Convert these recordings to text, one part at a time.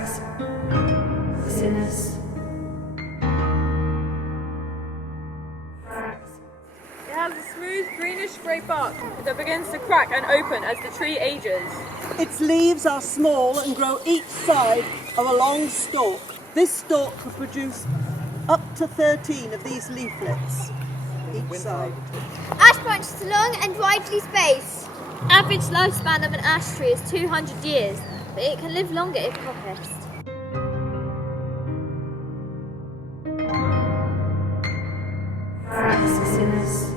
Fraxinus. It has a smooth greenish grey bark that begins to crack and open as the tree ages. Its leaves are small and grow each side of a long stalk. This stalk could produce up to 13 of these leaflets each side. Ash branches are long and widely spaced. Average lifespan of an ash tree is 200 years, but it can live longer if coppiced. Fraxinus.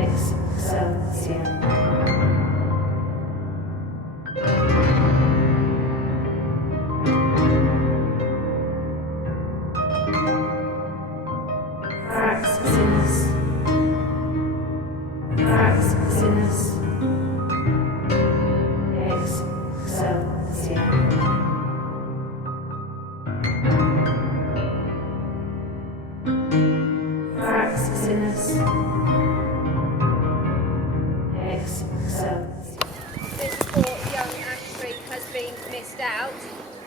Excelsior. Fraxinus. Fraxinus. Excelsior. Fraxinus. Excelsior. This poor young ash tree has been missed out,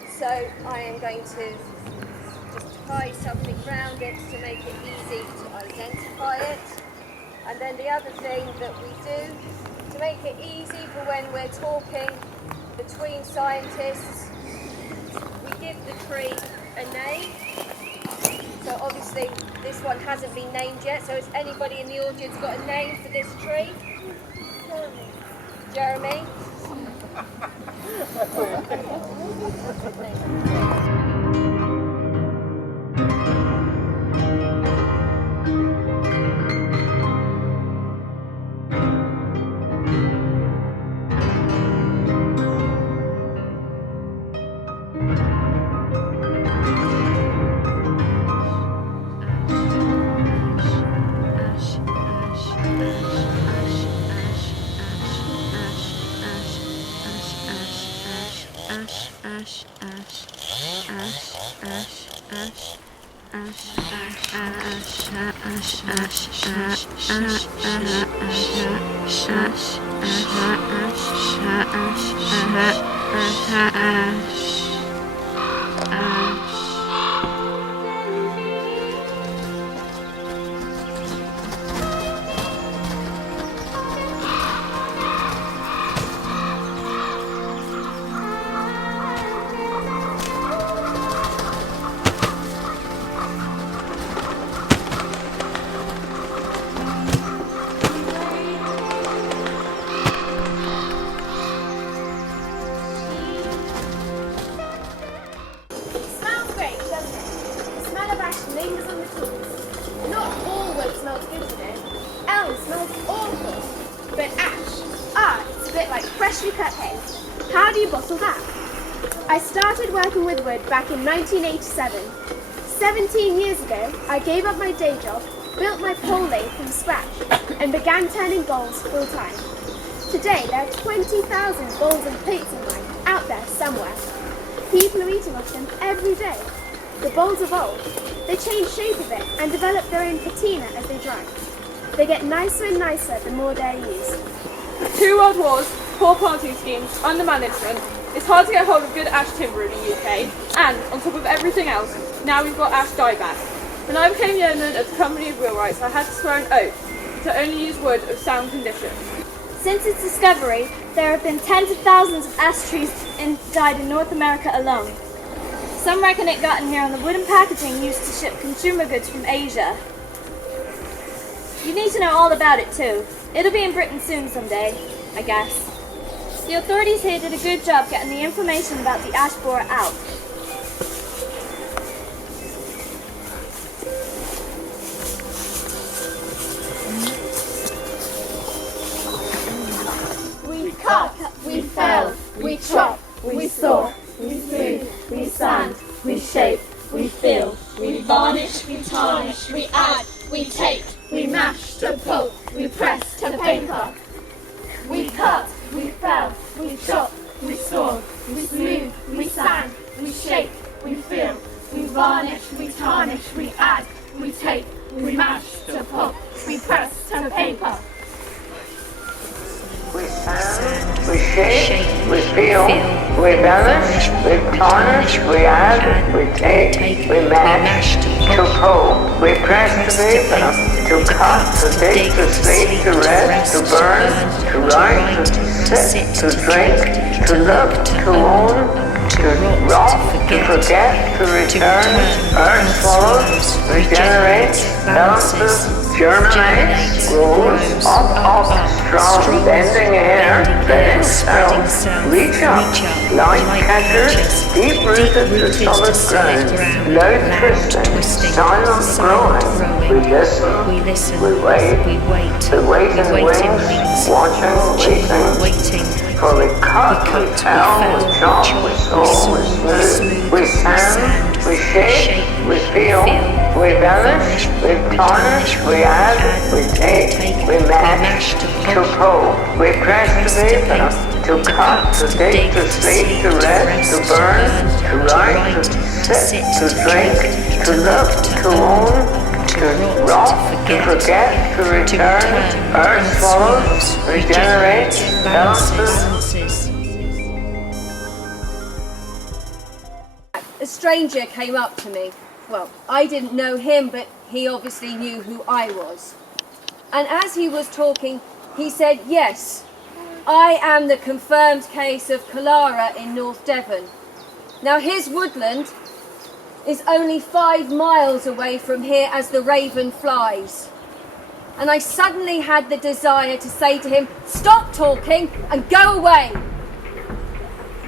so I am going to just tie something round it to make it easy to identify it. And then the other thing that we do to make it easy for when we're talking between scientists, we give the tree a name. So obviously this one hasn't been named yet, so has anybody in the audience got a name for this tree? Jeremy? lingers on the tools. Not all wood smells good today. Elm smells awful. But ash, it's a bit like freshly cut hay. How do you bottle that? I started working with wood back in 1987. 17 years ago, I gave up my day job, built my pole lathe from scratch, and began turning bowls full time. Today, there are 20,000 bowls and plates in mine out there somewhere. People are eating off them every day. The bowls evolve. They change shape a bit and develop their own patina as they dry. They get nicer and nicer the more they're used. 2 world wars, poor planting schemes, undermanagement. It's hard to get hold of good ash timber in the UK, and on top of everything else, now we've got ash dieback. When I became yeoman at the Company of Wheelwrights, I had to swear an oath to only use wood of sound condition. Since its discovery, there have been tens of thousands of ash trees died in North America alone. Some reckon it got in here on the wooden packaging used to ship consumer goods from Asia. You need to know all about it too. It'll be in Britain soon someday, I guess. The authorities here did a good job getting the information about the ash borer out. We cut, we fell, we chop, we saw, we smooth, we sand, we shape, we fill, we varnish, we tarnish, we add, we take, we mash to pulp, we press to paper. We cut, we fell, we chop, we saw, we smooth, we sand, we shape, we fill, we varnish, we tarnish, we add, we take, we mash to pulp, we press to paper. We sand, we shape, we feel, we banish, we tarnish, we add, we take, we mash, to pull, we press to vapor, to cut, to dig, to sleep, to rest, to burn, to write, to sit, to drink, to look, to own, to rot, to forget, to return, earth swallows, regenerates, balances, germinates, grows, up, strong, bending air, letting cells, reach up, light catchers, deep-rooted to solid ground, loud twisting, silent growing, we listen, we wait in wings, watching, waiting, for we cut, we tell, we chop, we saw, we smooth, we sand, we shape, we feel, we vanish, we tarnish, we add, we take, we mash, to pull, we press to vapor, to cut, to dig, to sleep, to rest, to burn, to write, to sit, to drink, to look, to own, to rot, to forget, to return, earth swallows, regenerates, balances. A stranger came up to me. Well, I didn't know him, but he obviously knew who I was. And as he was talking, he said, yes, I am the confirmed case of cholera in North Devon. Now his woodland is only 5 miles away from here as the raven flies. And I suddenly had the desire to say to him, stop talking and go away.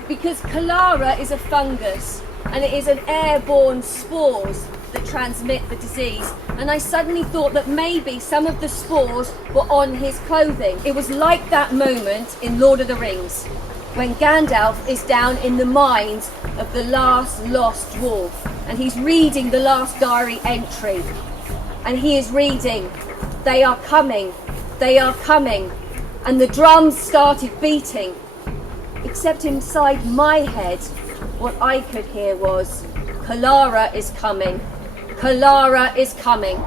Because cholera is a fungus and it is an airborne spores that transmit the disease. And I suddenly thought that maybe some of the spores were on his clothing. It was like that moment in Lord of the Rings when Gandalf is down in the mines of the last lost dwarf and he's reading the last diary entry and he is reading, they are coming, and the drums started beating, except inside my head what I could hear was, Cholera is coming, cholera is coming.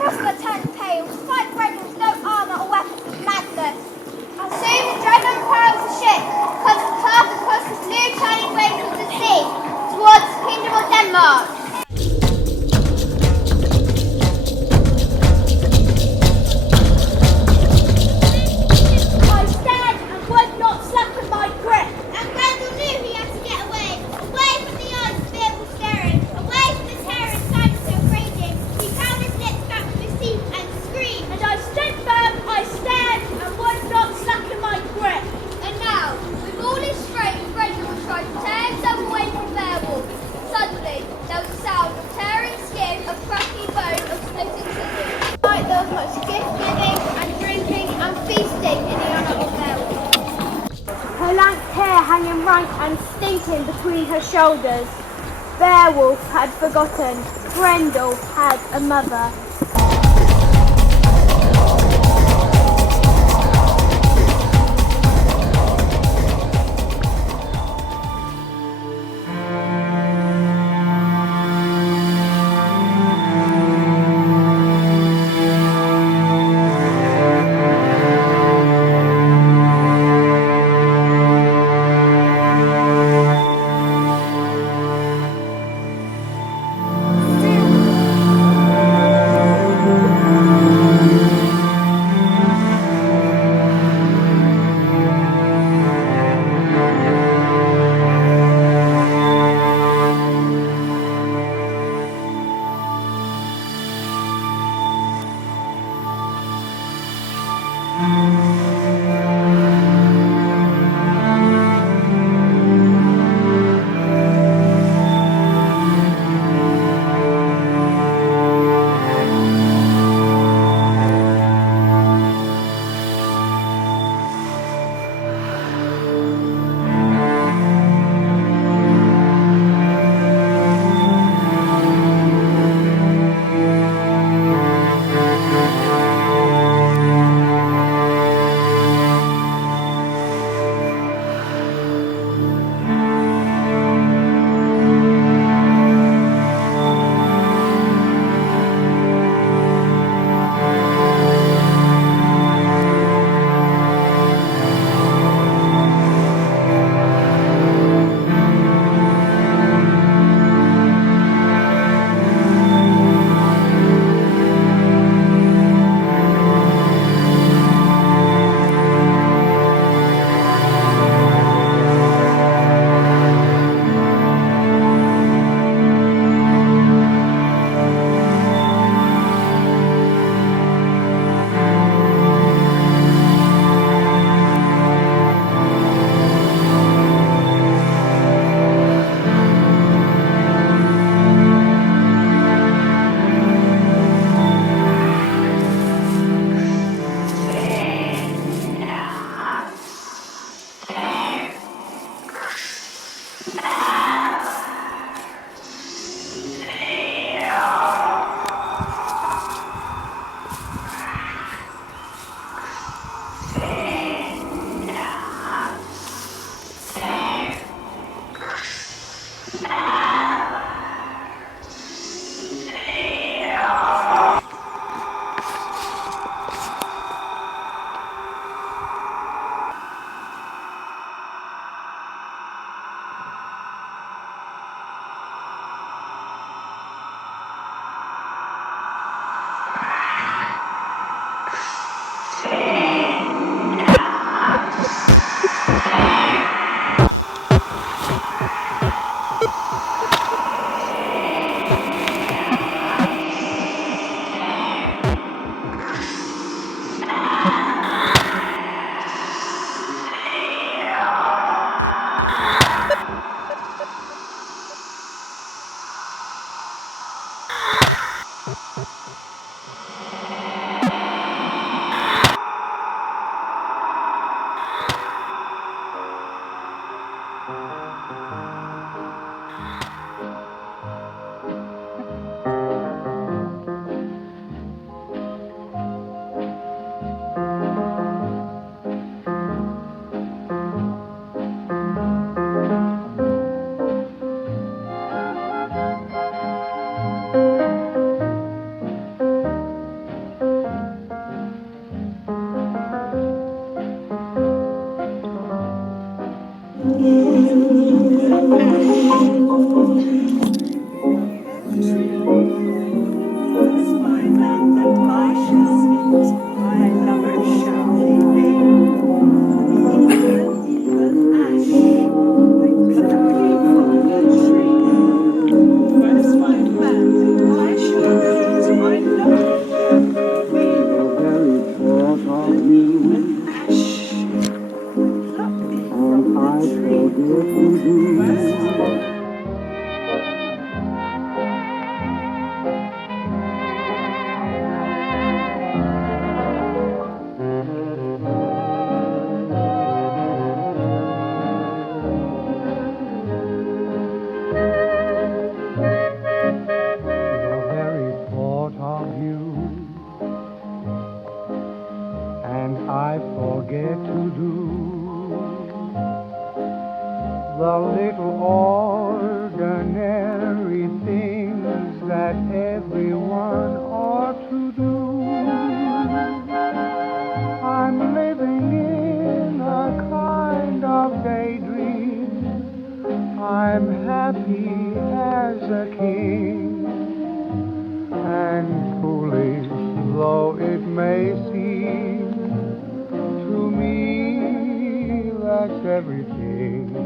Crossbow turned pale, despite Brendan's no armour or weapons, mad rank and stinking between her shoulders. Beowulf had forgotten Grendel had a mother. to do. The little ordinary things that everyone ought to do. I'm living in a kind of daydream. I'm happy as a king, and foolish though it may seem to me, that's everything.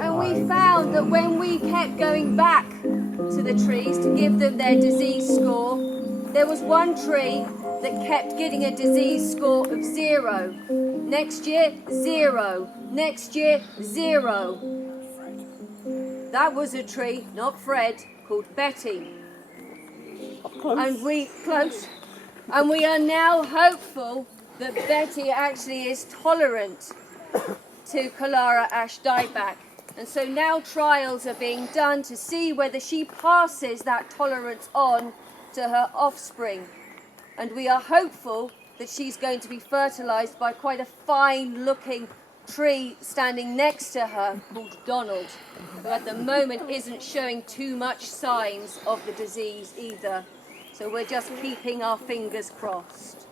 And we found that when we kept going back to the trees to give them their disease score, there was one tree that kept getting a disease score of 0. Next year, 0. Next year, 0. That was a tree, not Fred, called Betty. And we are now hopeful that Betty actually is tolerant to Callara ash dieback. And so now trials are being done to see whether she passes that tolerance on to her offspring. And we are hopeful that she's going to be fertilised by quite a fine-looking tree standing next to her called Donald, who at the moment isn't showing too much signs of the disease either. So we're just keeping our fingers crossed.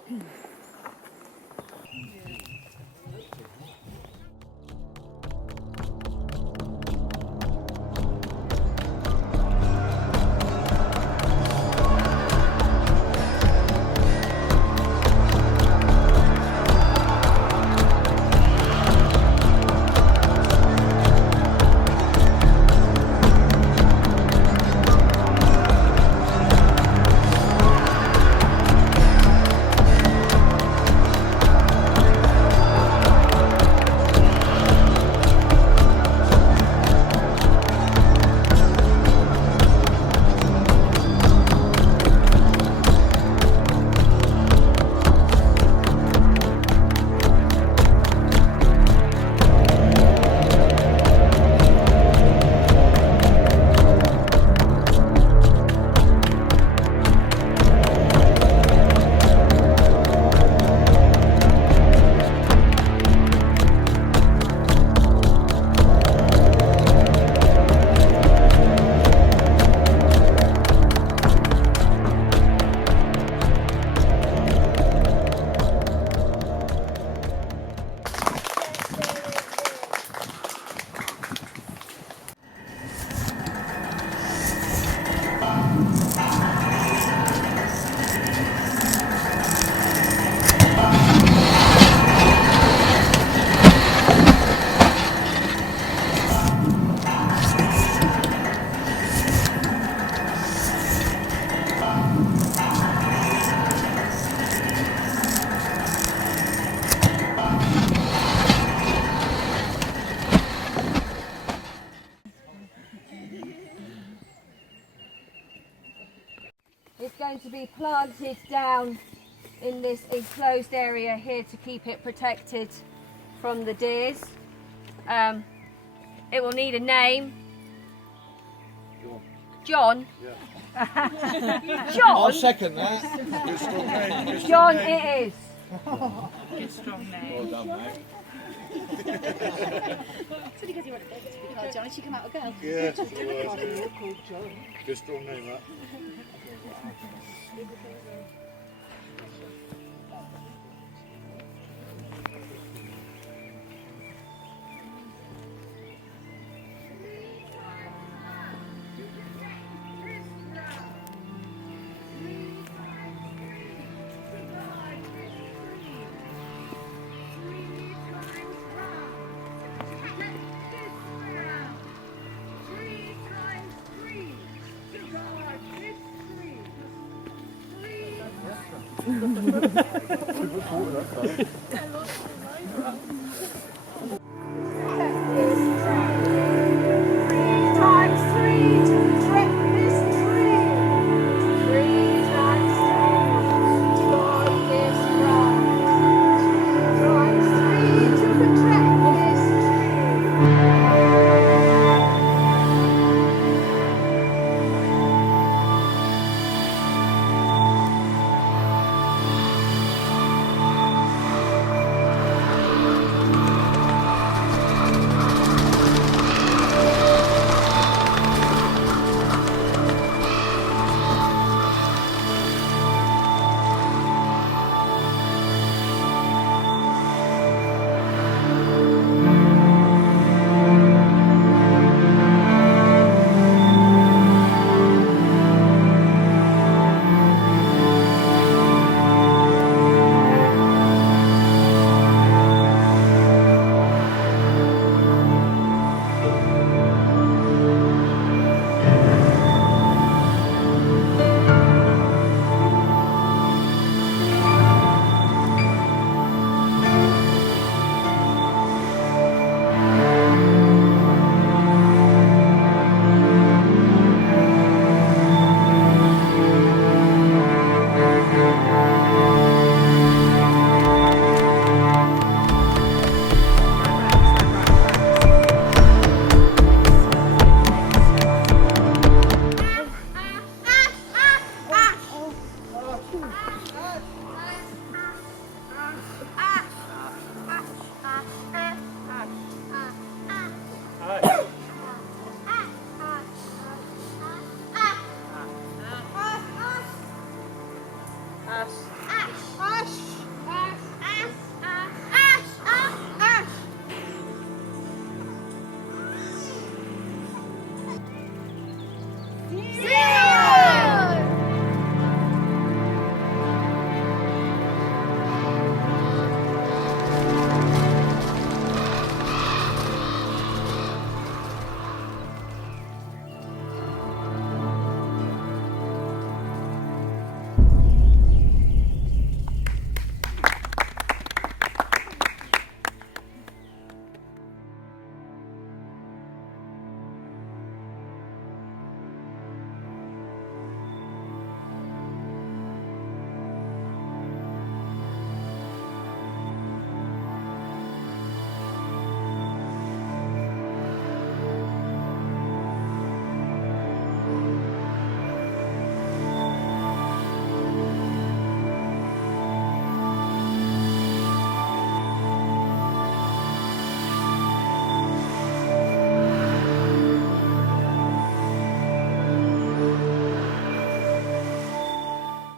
It's going to be planted down in this enclosed area here to keep it protected from the deers. It will need a name. John? Yeah. John? I'll second that. Good strong name. John it is. Good strong name. Well done, mate. It's only because you want a baby to be called John and she come out a girl. Yeah, good strong name, that.